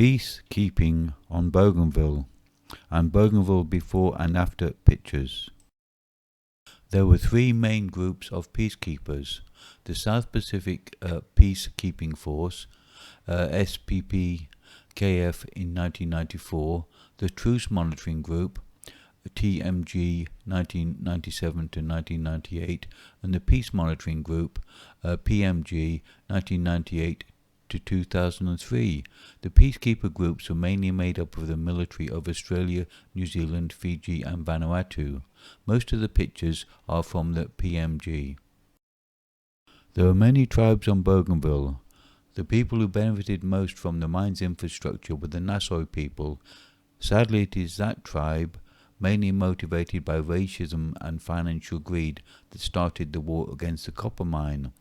Peacekeeping on Bougainville, and Bougainville before and after pictures. There were three main groups of peacekeepers: the South Pacific Peacekeeping Force, SPPKF in 1994, the Truce Monitoring Group, TMG 1997 to 1998, and the Peace Monitoring Group, PMG 1998 to 2003. The peacekeeper groups were mainly made up of the military of Australia, New Zealand, Fiji and Vanuatu. Most of the pictures are from the PMG. There were many tribes on Bougainville. The people who benefited most from the mine's infrastructure were the Nassau people. Sadly, it is that tribe, mainly motivated by racism and financial greed, that started the war against the copper mine.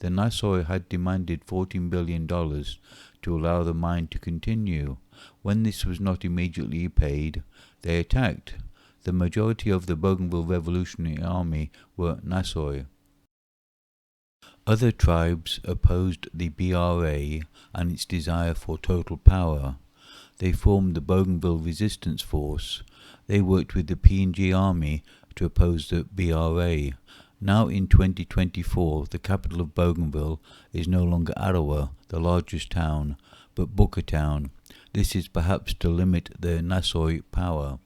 The Nassau had demanded $14 billion to allow the mine to continue. When this was not immediately paid, they attacked. The majority of the Bougainville Revolutionary Army were Nassau. Other tribes opposed the BRA and its desire for total power. They formed the Bougainville Resistance Force. They worked with the PNG Army to oppose the BRA. Now in 2024, the capital of Bougainville is no longer Ottawa, the largest town, but Booker Town. This is perhaps to limit the Nassau power.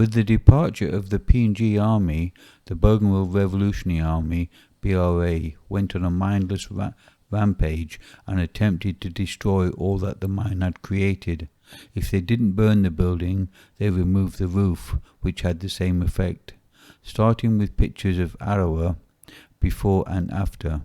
With the departure of the PNG Army, the Bougainville Revolutionary Army (BRA) went on a mindless rampage and attempted to destroy all that the mine had created. If they didn't burn the building, they removed the roof, which had the same effect. Starting with pictures of Arawa before and after.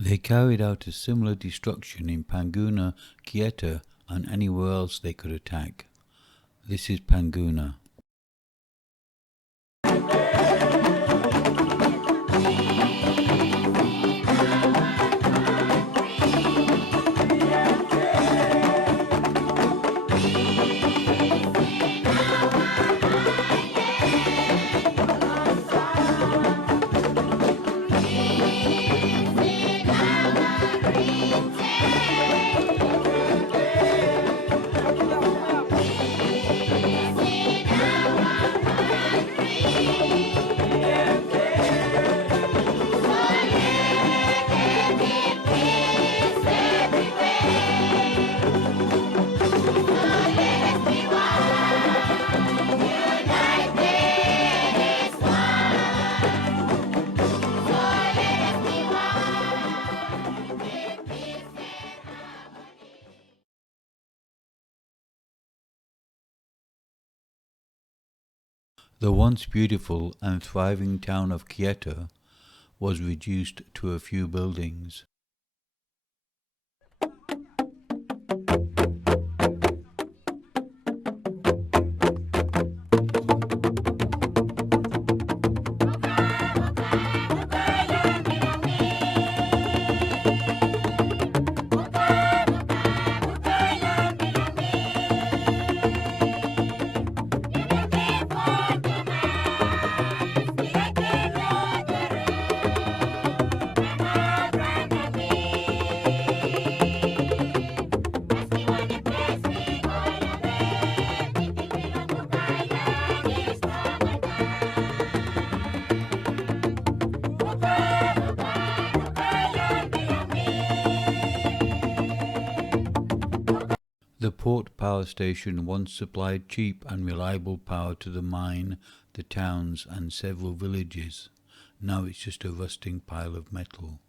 They carried out a similar destruction in Panguna, Kieta, and anywhere else they could attack. This is Panguna. The once beautiful and thriving town of Kieta was reduced to a few buildings. The port power station once supplied cheap and reliable power to the mine, the towns and several villages. Now it's just a rusting pile of metal.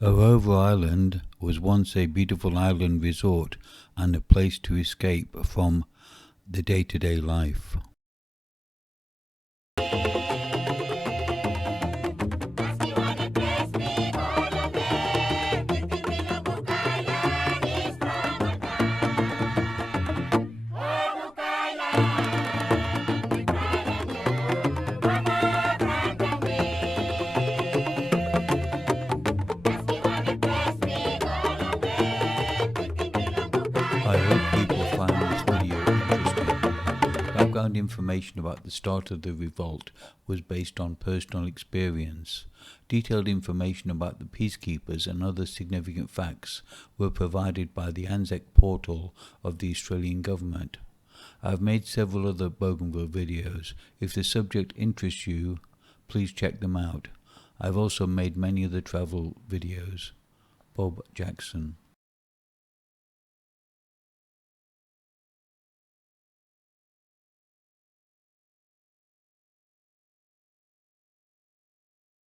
Rover Island was once a beautiful island resort and a place to escape from the day-to-day life. I hope people find this video interesting. Background information about the start of the revolt was based on personal experience. Detailed information about the peacekeepers and other significant facts were provided by the Anzac portal of the Australian government. I have made several other Bougainville videos. If the subject interests you, please check them out. I have also made many other travel videos. Bob Jackson.